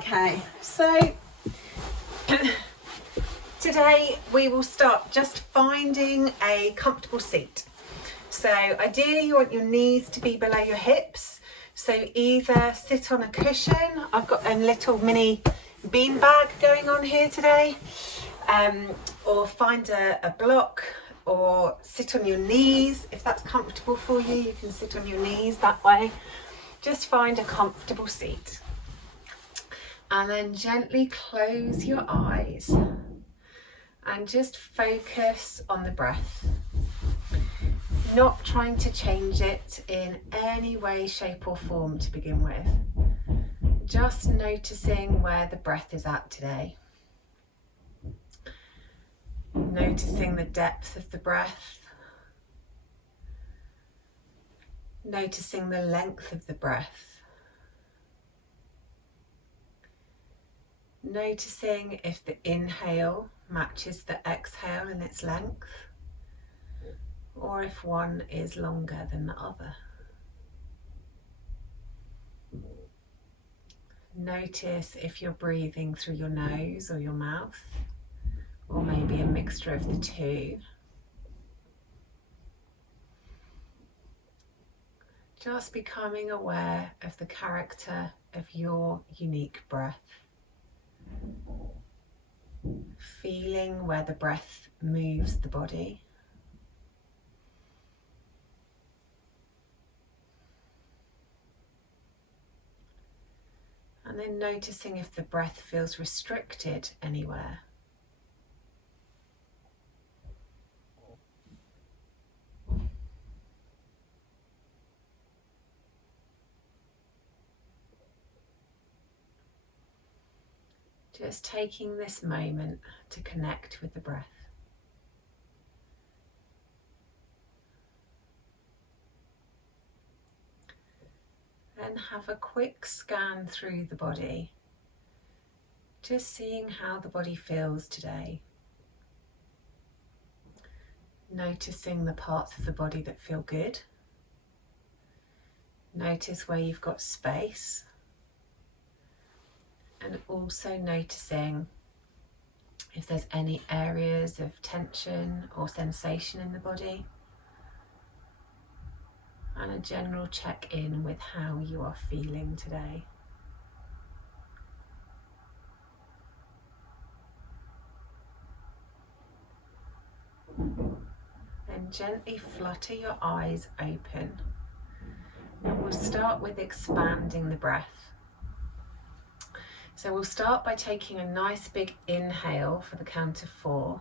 Okay, so today we will start just finding a comfortable seat. So ideally you want your knees to be below your hips. So either sit on a cushion, I've got a little mini beanbag going on here today, or find a block, or sit on your knees. If that's comfortable for you, you can sit on your knees that way. Just find a comfortable seat. And then gently close your eyes and just focus on the breath. Not trying to change it in any way, shape or form to begin with. Just noticing where the breath is at today. Noticing the depth of the breath. Noticing the length of the breath. Noticing if the inhale matches the exhale in its length, or if one is longer than the other. Notice if you're breathing through your nose or your mouth, or maybe a mixture of the two. Just becoming aware of the character of your unique breath. Feeling where the breath moves the body. And then noticing if the breath feels restricted anywhere. Just taking this moment to connect with the breath. Then have a quick scan through the body, just seeing how the body feels today. Noticing the parts of the body that feel good. Notice where you've got space. And also noticing if there's any areas of tension or sensation in the body. And a general check-in with how you are feeling today. Then gently flutter your eyes open. And we'll start with expanding the breath. So we'll start by taking a nice big inhale for the count of 4,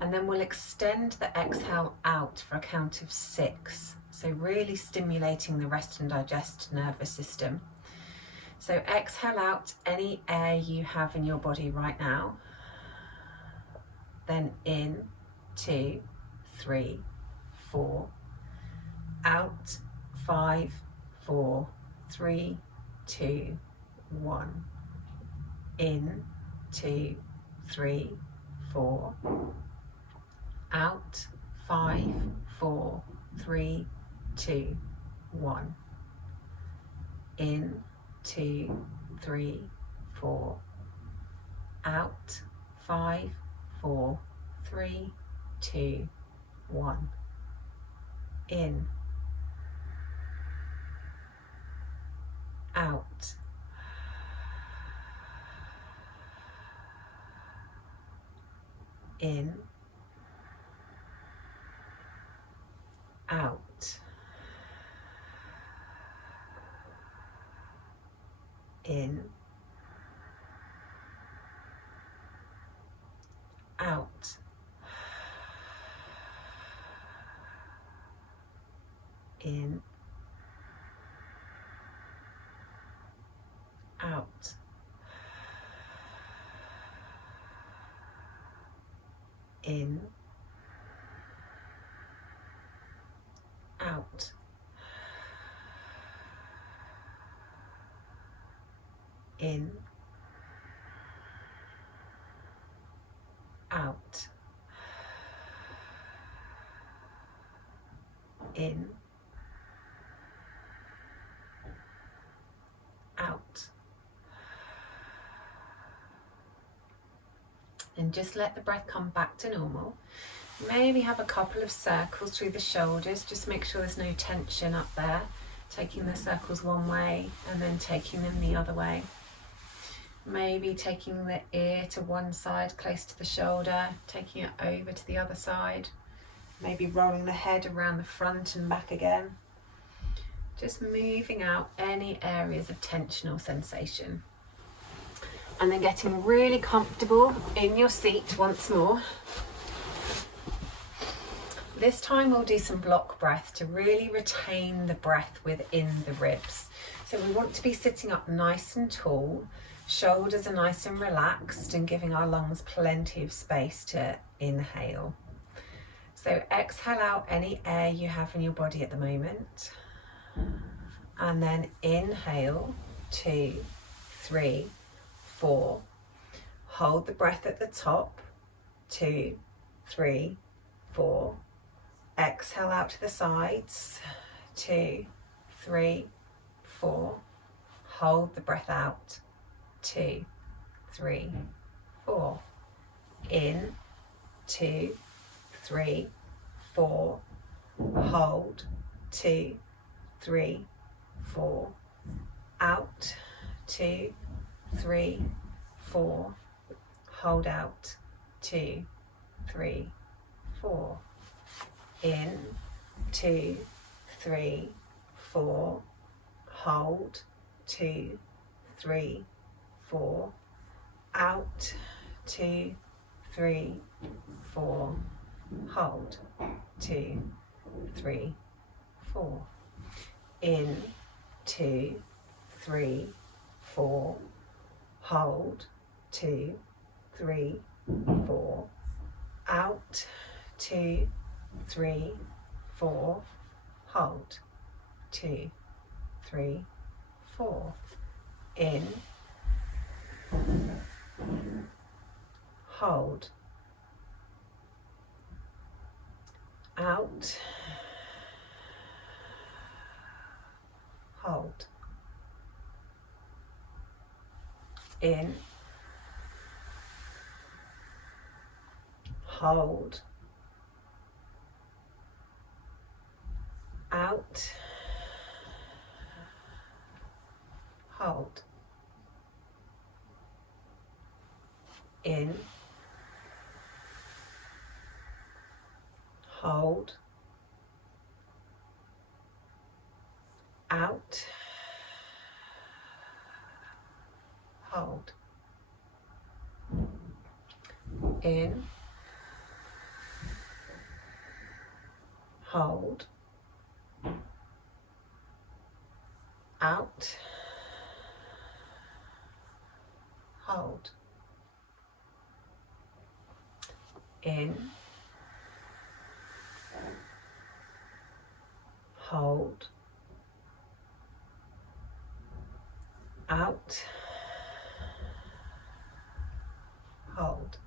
and then we'll extend the exhale out for a count of 6. So really stimulating the rest and digest nervous system. So exhale out any air you have in your body right now. Then in, 2, 3, 4. Out, 5, 4, 3, 2, 1. In, 2, 3, 4. Out, 5, 4, 3, 2, 1. In, 2, 3, 4. Out, 5, 4, 3, 2, 1. In. Out. In, out, in, out, in, out. In, out, in, out, in, out, And just let the breath come back to normal. Maybe have a couple of circles through the shoulders, just make sure there's no tension up there. Taking the circles one way and then taking them the other way. Maybe taking the ear to one side close to the shoulder, taking it over to the other side. Maybe rolling the head around the front and back again. Just moving out any areas of tension or sensation. And then getting really comfortable in your seat once more. This time we'll do some block breath to really retain the breath within the ribs. So we want to be sitting up nice and tall. Shoulders are nice and relaxed and giving our lungs plenty of space to inhale. So exhale out any air you have in your body at the moment. And then inhale, 2, 3, 4. Hold the breath at the top, 2, 3, 4. Exhale out to the sides, 2, 3, 4. Hold the breath out, 2, 3, 4. In, 2, 3, 4. Hold, 2, 3, 4. Out, 2, 3, 4. Hold out, 2, 3, 4. In, 2, 3, 4. Hold, 2, 3, 4. Out, 2, 3, 4. Hold, 2, 3, 4. In, 2, 3, 4. Hold, 2, 3, 4. Out, 2, 3, 4. Hold, 2, 3, 4. In, hold, out, hold, in, hold, out, hold, in, hold, out, hold, in, hold, out, hold, in, hold, out, hold,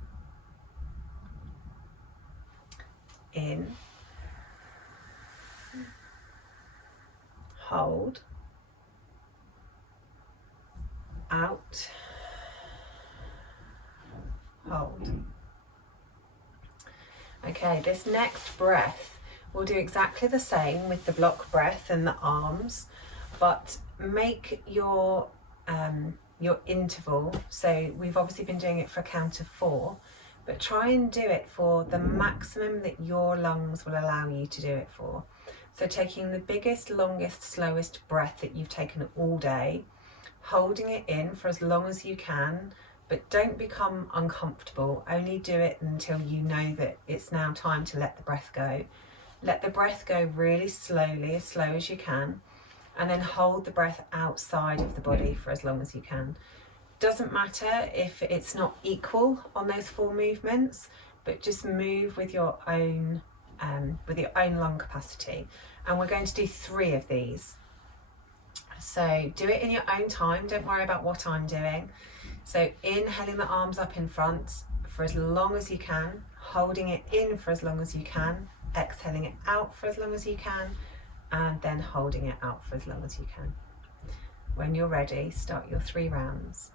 in, hold, out, hold. Okay, this next breath, we'll do exactly the same with the block breath and the arms, but make your interval, so we've obviously been doing it for a count of 4, but try and do it for the maximum that your lungs will allow you to do it for. So taking the biggest, longest, slowest breath that you've taken all day, holding it in for as long as you can, but don't become uncomfortable. Only do it until you know that it's now time to let the breath go. Let the breath go really slowly, as slow as you can, and then hold the breath outside of the body for as long as you can. Doesn't matter if it's not equal on those 4 movements, but just move with your own lung capacity. And we're going to do 3 of these. So do it in your own time, don't worry about what I'm doing. So inhaling the arms up in front for as long as you can, holding it in for as long as you can, exhaling it out for as long as you can, and then holding it out for as long as you can. When you're ready, start your 3 rounds.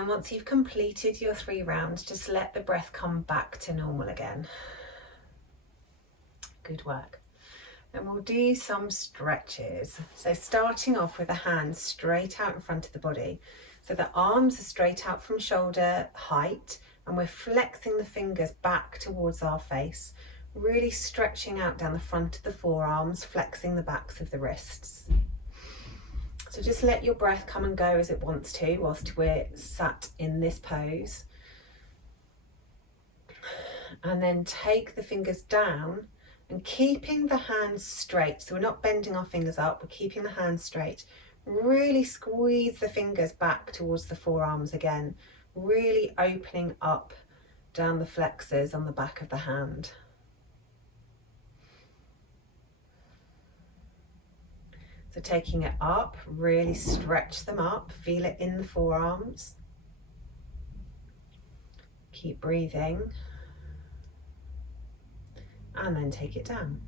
then once you've completed your 3 rounds, just let the breath come back to normal again. Good work. Then we'll do some stretches. So starting off with the hands straight out in front of the body. So the arms are straight out from shoulder height, and we're flexing the fingers back towards our face, really stretching out down the front of the forearms, flexing the backs of the wrists. So just let your breath come and go as it wants to whilst we're sat in this pose. And then take the fingers down and keeping the hands straight. So we're not bending our fingers up, we're keeping the hands straight. Really squeeze the fingers back towards the forearms again, really opening up down the flexors on the back of the hand. So taking it up, really stretch them up, feel it in the forearms. Keep breathing. And then take it down.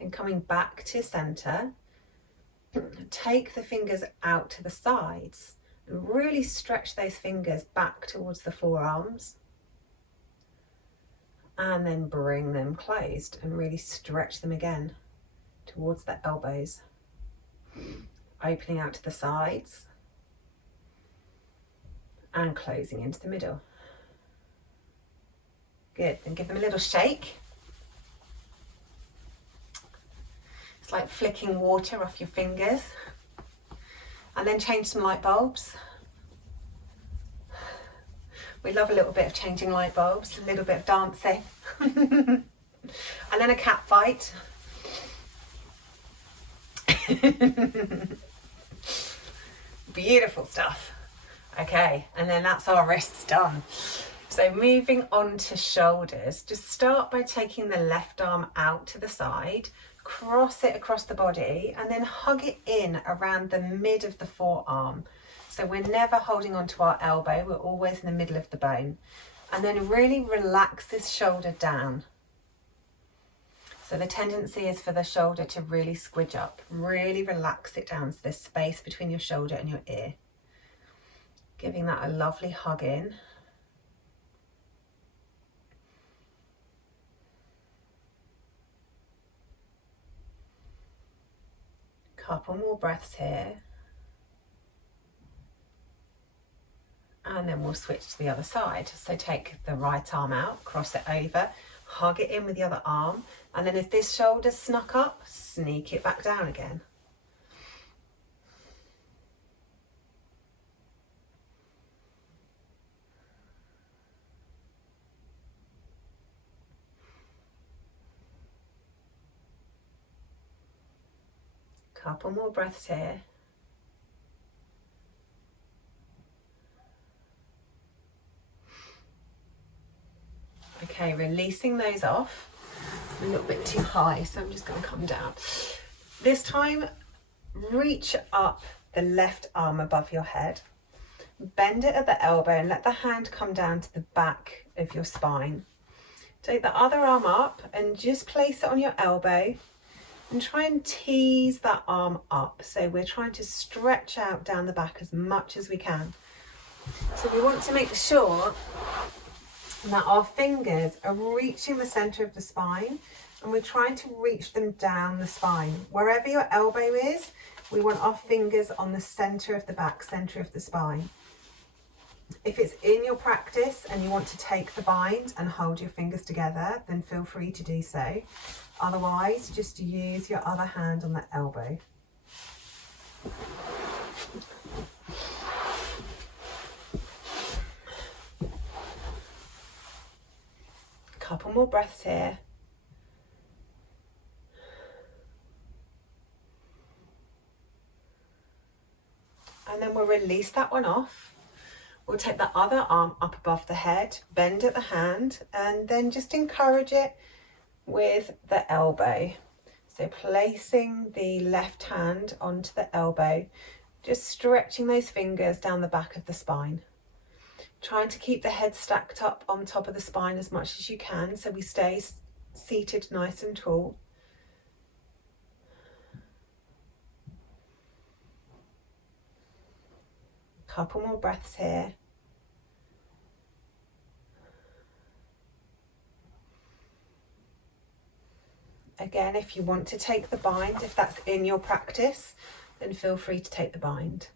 Then coming back to center, take the fingers out to the sides and really stretch those fingers back towards the forearms. And then bring them closed and really stretch them again towards the elbows. Opening out to the sides and closing into the middle. Good, then give them a little shake. It's like flicking water off your fingers. And then change some light bulbs. We love a little bit of changing light bulbs, a little bit of dancing. And then a cat fight. Beautiful stuff. Okay, and then that's our wrists done. So moving on to shoulders, just start by taking the left arm out to the side, cross it across the body, and then hug it in around the mid of the forearm. So we're never holding onto our elbow, we're always in the middle of the bone. And then really relax this shoulder down. So the tendency is for the shoulder to really squidge up. Really relax it down, so there's space between your shoulder and your ear. Giving that a lovely hug in. Couple more breaths here. And then we'll switch to the other side. So take the right arm out, cross it over, hug it in with the other arm. And then if this shoulder snuck up, sneak it back down again. Couple more breaths here. Okay, releasing those off. A little bit too high, so I'm just going to come down. This time, reach up the left arm above your head. Bend it at the elbow and let the hand come down to the back of your spine. Take the other arm up and just place it on your elbow and try and tease that arm up. So we're trying to stretch out down the back as much as we can. So we want to make sure that our fingers are reaching the center of the spine and we're trying to reach them down the spine. Wherever your elbow is, we want our fingers on the center of the back, center of the spine. If it's in your practice and you want to take the bind and hold your fingers together, then feel free to do so. Otherwise, just use your other hand on the elbow. Couple more breaths here. And then we'll release that one off. We'll take the other arm up above the head, bend at the hand, and then just encourage it with the elbow. So placing the left hand onto the elbow, just stretching those fingers down the back of the spine. Trying to keep the head stacked up on top of the spine as much as you can so we stay seated nice and tall. Couple more breaths here. Again, if you want to take the bind, if that's in your practice, then feel free to take the bind.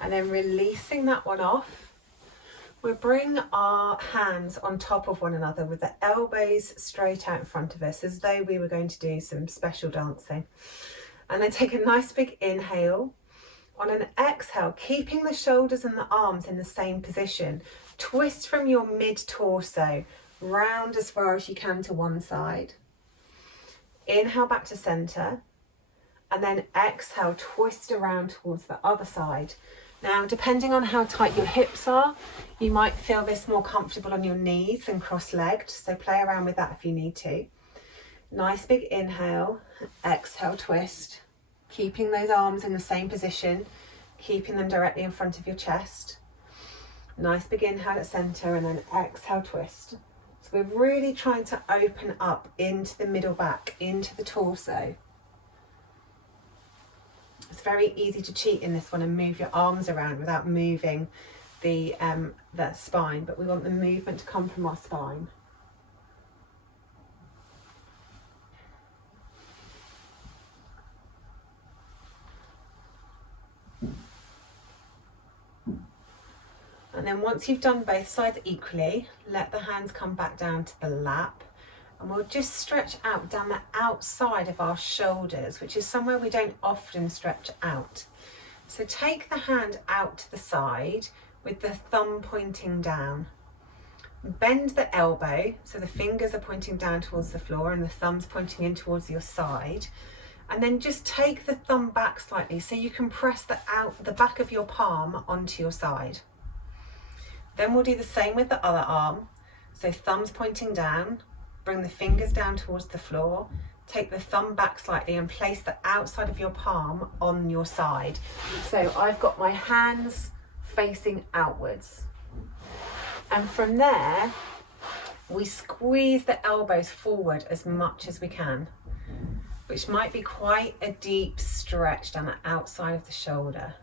And then releasing that one off, we'll bring our hands on top of one another with the elbows straight out in front of us, as though we were going to do some special dancing. And then take a nice big inhale. On an exhale, keeping the shoulders and the arms in the same position, twist from your mid-torso, round as far as you can to one side. Inhale back to center, and then exhale, twist around towards the other side. Now, depending on how tight your hips are, you might feel this more comfortable on your knees than cross-legged, so play around with that if you need to. Nice big inhale, exhale, twist. Keeping those arms in the same position, keeping them directly in front of your chest. Nice big inhale at center, and then exhale, twist. So we're really trying to open up into the middle back, into the torso. It's very easy to cheat in this one and move your arms around without moving the spine, but we want the movement to come from our spine. And then once you've done both sides equally, let the hands come back down to the lap, and we'll just stretch out down the outside of our shoulders, which is somewhere we don't often stretch out. So take the hand out to the side with the thumb pointing down. Bend the elbow so the fingers are pointing down towards the floor and the thumb's pointing in towards your side. And then just take the thumb back slightly so you can press the back of your palm onto your side. Then we'll do the same with the other arm. So thumbs pointing down, bring the fingers down towards the floor, take the thumb back slightly and place the outside of your palm on your side. So I've got my hands facing outwards. And from there, we squeeze the elbows forward as much as we can, which might be quite a deep stretch down the outside of the shoulder.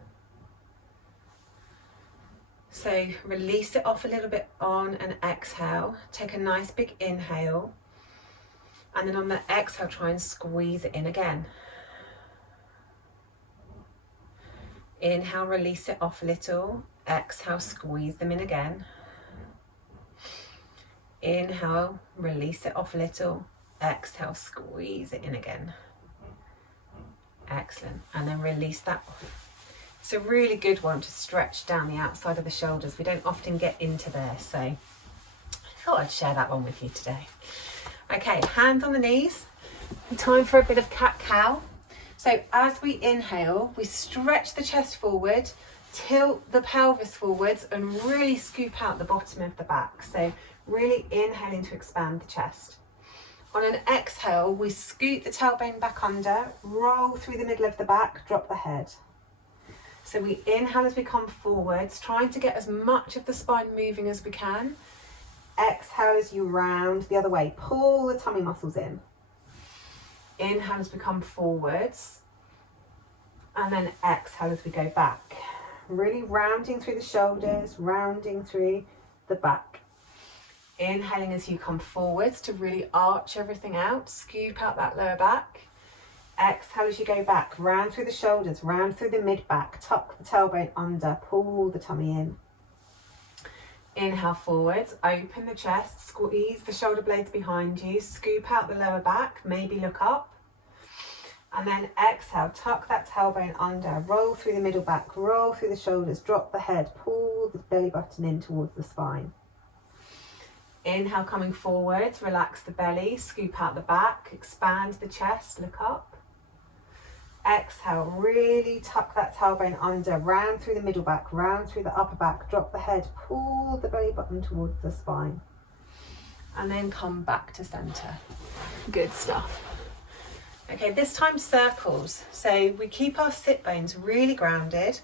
So release it off a little bit on an exhale. Take a nice big inhale. And then on the exhale, try and squeeze it in again. Inhale, release it off a little. Exhale, squeeze them in again. Inhale, release it off a little. Exhale, squeeze it in again. Excellent. And then release that off. It's a really good one to stretch down the outside of the shoulders. We don't often get into there, so I thought I'd share that one with you today. Okay, hands on the knees. Time for a bit of cat-cow. So as we inhale, we stretch the chest forward, tilt the pelvis forwards, and really scoop out the bottom of the back. So really inhaling to expand the chest. On an exhale, we scoot the tailbone back under, roll through the middle of the back, drop the head. So we inhale as we come forwards, trying to get as much of the spine moving as we can. Exhale as you round the other way, pull the tummy muscles in. Inhale as we come forwards, and then exhale as we go back. Really rounding through the shoulders, rounding through the back. Inhaling as you come forwards to really arch everything out, scoop out that lower back. Exhale as you go back, round through the shoulders, round through the mid-back, tuck the tailbone under, pull the tummy in. Inhale forwards, open the chest, squeeze the shoulder blades behind you, scoop out the lower back, maybe look up. And then exhale, tuck that tailbone under, roll through the middle back, roll through the shoulders, drop the head, pull the belly button in towards the spine. Inhale, coming forwards, relax the belly, scoop out the back, expand the chest, look up. Exhale, really tuck that tailbone under, round through the middle back, round through the upper back, drop the head, pull the belly button towards the spine. And then come back to center. Good stuff. Okay, this time circles. So we keep our sit bones really grounded,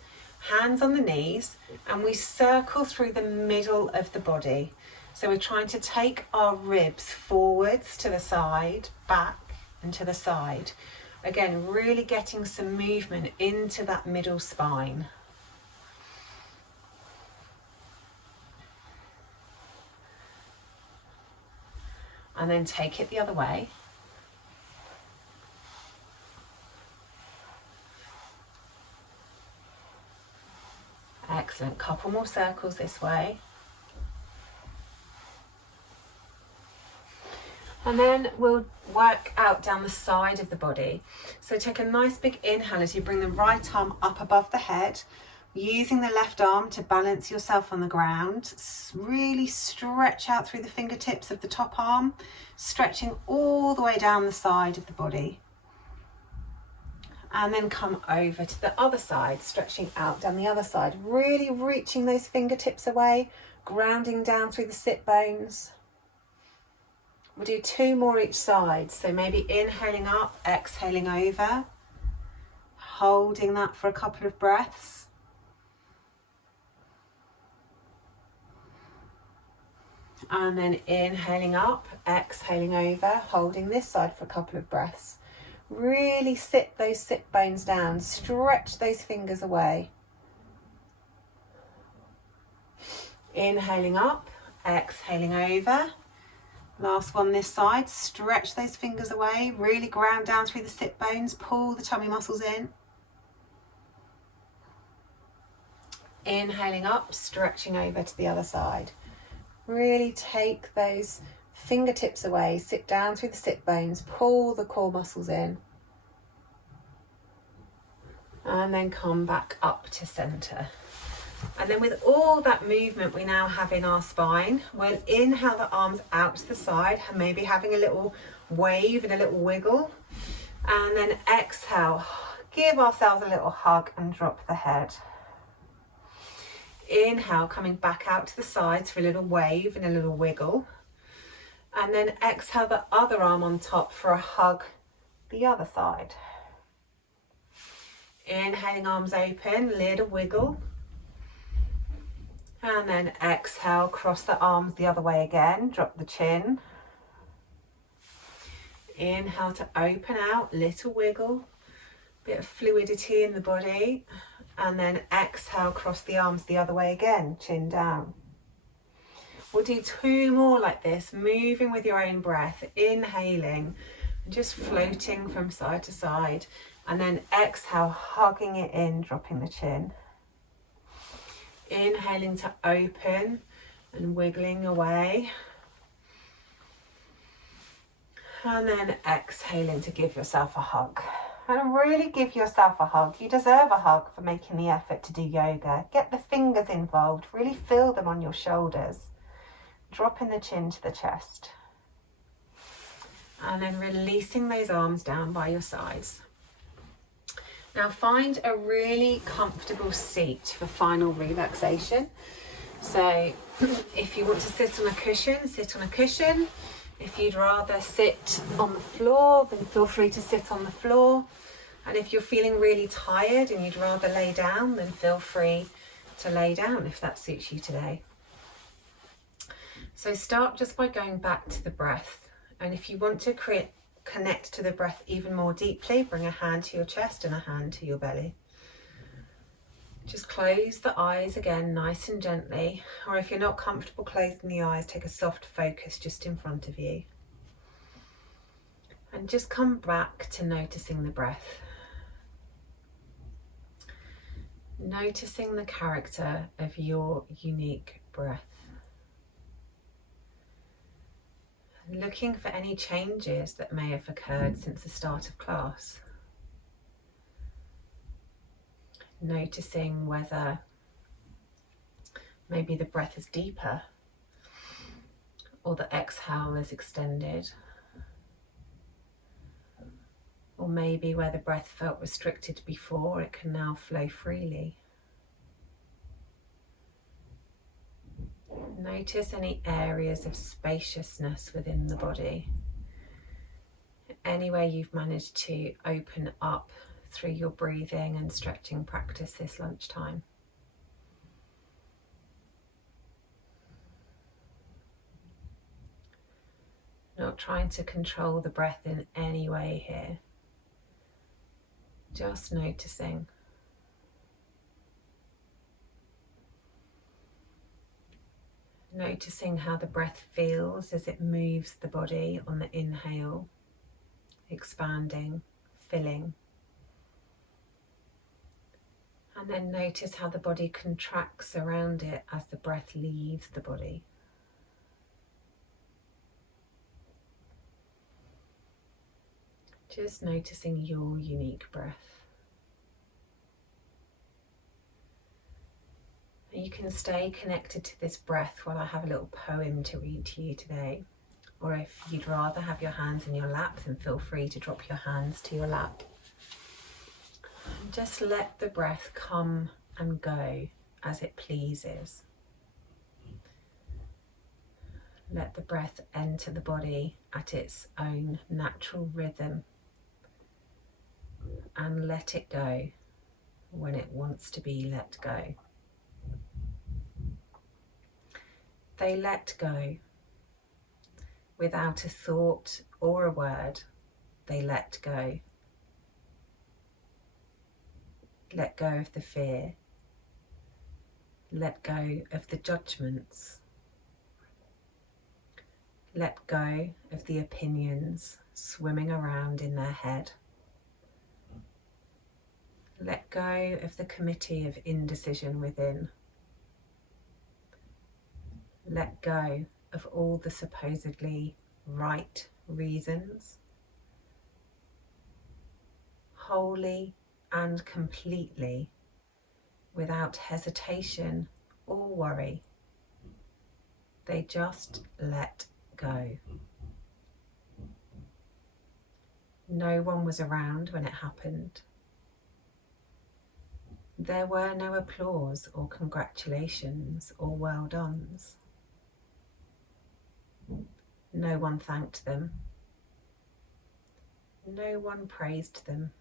hands on the knees, and we circle through the middle of the body. So we're trying to take our ribs forwards to the side, back and to the side. Again, really getting some movement into that middle spine. And then take it the other way. Excellent. Couple more circles this way. And then we'll work out down the side of the body. So take a nice big inhale as you bring the right arm up above the head, using the left arm to balance yourself on the ground. Really stretch out through the fingertips of the top arm, stretching all the way down the side of the body. And then come over to the other side, stretching out down the other side, really reaching those fingertips away, grounding down through the sit bones. We'll do 2 more each side. So maybe inhaling up, exhaling over, holding that for a couple of breaths. And then inhaling up, exhaling over, holding this side for a couple of breaths. Really sit those sit bones down, stretch those fingers away. Inhaling up, exhaling over. Last one this side, stretch those fingers away, really ground down through the sit bones, pull the tummy muscles in. Inhaling up, stretching over to the other side. Really take those fingertips away, sit down through the sit bones, pull the core muscles in. And then come back up to center. And then with all that movement we now have in our spine, we'll inhale the arms out to the side, maybe having a little wave and a little wiggle. And then exhale, give ourselves a little hug and drop the head. Inhale, coming back out to the sides for a little wave and a little wiggle. And then exhale the other arm on top for a hug the other side. Inhaling, arms open, little wiggle. And then exhale, cross the arms the other way again, drop the chin. Inhale to open out, little wiggle, bit of fluidity in the body. And then exhale, cross the arms the other way again, chin down. We'll do 2 more like this, moving with your own breath, inhaling, and just floating from side to side. And then exhale, hugging it in, dropping the chin. Inhaling to open and wiggling away. And then exhaling to give yourself a hug. And really give yourself a hug. You deserve a hug for making the effort to do yoga. Get the fingers involved. Really feel them on your shoulders. Dropping the chin to the chest. And then releasing those arms down by your sides. Now find a really comfortable seat for final relaxation. So if you want to sit on a cushion, sit on a cushion. If you'd rather sit on the floor, then feel free to sit on the floor. And if you're feeling really tired and you'd rather lay down, then feel free to lay down if that suits you today. So start just by going back to the breath. And if you want to connect to the breath even more deeply, bring a hand to your chest and a hand to your belly. Just close the eyes again, nice and gently. Or if you're not comfortable closing the eyes, take a soft focus just in front of you. And just come back to noticing the breath. Noticing the character of your unique breath. Looking for any changes that may have occurred since the start of class. Noticing whether maybe the breath is deeper or the exhale is extended, or maybe where the breath felt restricted before, it can now flow freely. Notice any areas of spaciousness within the body, anywhere you've managed to open up through your breathing and stretching practice this lunchtime. trying to control the breath in any way here. Just noticing. Noticing how the breath feels as it moves the body on the inhale, expanding, filling. And then notice how the body contracts around it as the breath leaves the body. Just noticing your unique breath. You can stay connected to this breath while I have a little poem to read to you today. Or if you'd rather have your hands in your lap, then feel free to drop your hands to your lap. And just let the breath come and go as it pleases. Let the breath enter the body at its own natural rhythm. And let it go when it wants to be let go. They let go without a thought or a word. They let go. Let go of the fear. Let go of the judgments. Let go of the opinions swimming around in their head. Let go of the committee of indecision within. Let go of all the supposedly right reasons. Wholly and completely, without hesitation or worry, they just let go. No one was around when it happened. There were no applause or congratulations or well dones. No one thanked them. No one praised them.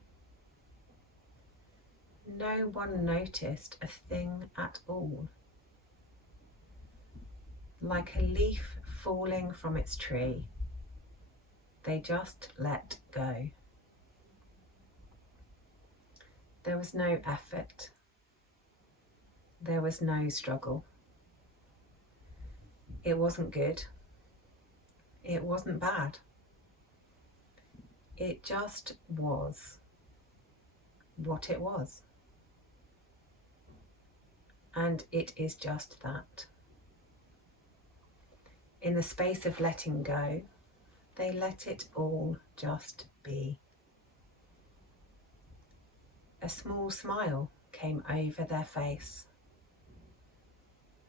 No one noticed a thing at all. Like a leaf falling from its tree, they just let go. There was no effort. There was no struggle. It wasn't good. It wasn't bad. It just was what it was. And it is just that. In the space of letting go, they let it all just be. A small smile came over their face.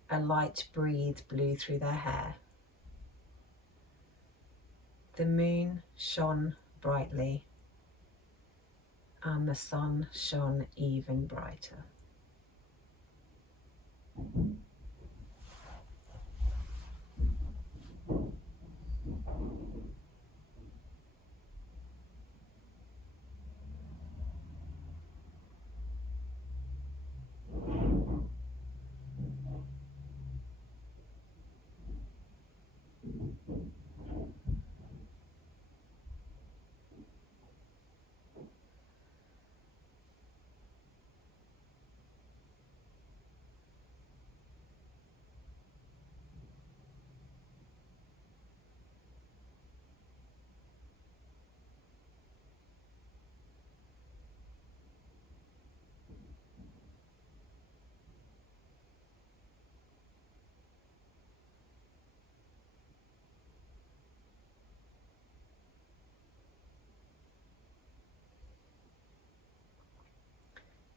A light breeze blew through their hair. The moon shone brightly, and the sun shone even brighter.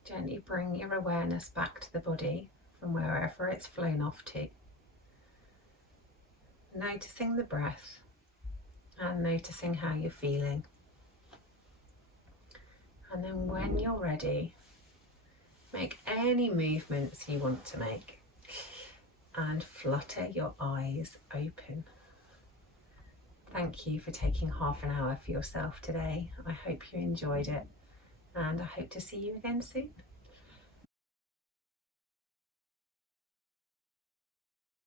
Gently bring your awareness back to the body from wherever it's flown off to. Noticing the breath and noticing how you're feeling. And then when you're ready, make any movements you want to make and flutter your eyes open. Thank you for taking half an hour for yourself today. I hope you enjoyed it. And I hope to see you again soon.